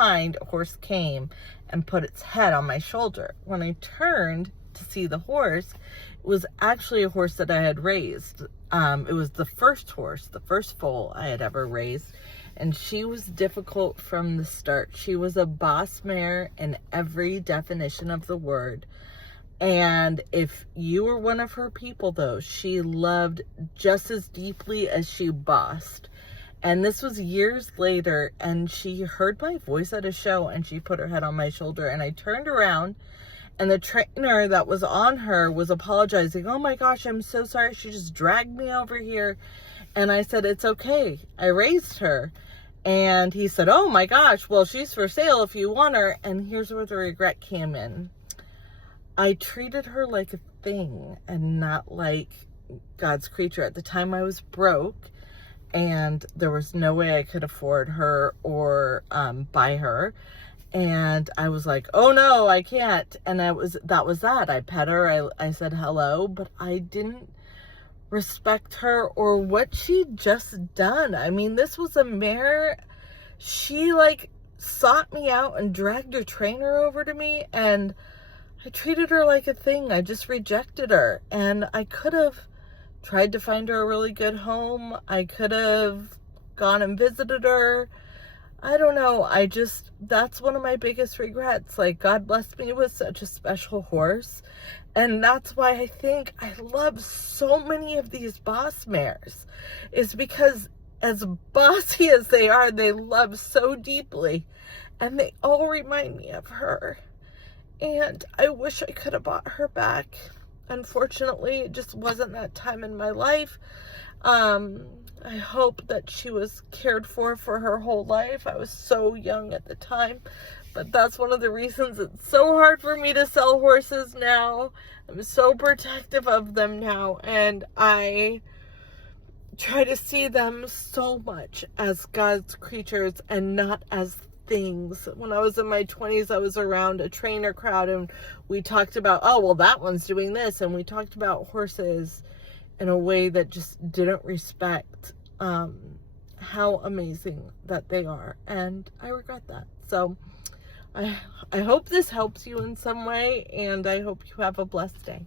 behind, a horse came and put its head on my shoulder. When I turned to see the horse, it was actually a horse that I had raised. It was the first horse, the first foal I had ever raised. And she was difficult from the start. She was a boss mare in every definition of the word. And if you were one of her people, though, she loved just as deeply as she bossed. And this was years later, and she heard my voice at a show, and she put her head on my shoulder, and I turned around, and the trainer that was on her was apologizing. "Oh my gosh, I'm so sorry. She just dragged me over here." And I said, "It's okay. I raised her." And he said, "Oh my gosh, well, she's for sale if you want her." And here's where the regret came in. I treated her like a thing and not like God's creature. At the time, I was broke, and there was no way I could afford her or buy her. And I was like, "Oh no, I can't." And that was that. I pet her. I said hello, but I didn't respect her or what she'd just done. I mean, this was a mare. She sought me out and dragged her trainer over to me, and I treated her like a thing. I just rejected her. And I could have tried to find her a really good home. I could have gone and visited her. I don't know. That's one of my biggest regrets. God blessed me with such a special horse. And that's why I think I love so many of these boss mares, is because as bossy as they are, they love so deeply. And they all remind me of her. And I wish I could have bought her back. Unfortunately, it just wasn't that time in my life. I hope that she was cared for her whole life. I was so young at the time. But that's one of the reasons it's so hard for me to sell horses now. I'm so protective of them now. And I try to see them so much as God's creatures and not as things. When I was in my 20s, I was around a trainer crowd, and we talked about, "Oh, well, that one's doing this." And we talked about horses in a way that just didn't respect how amazing that they are. And I regret that. So I hope this helps you in some way, and I hope you have a blessed day.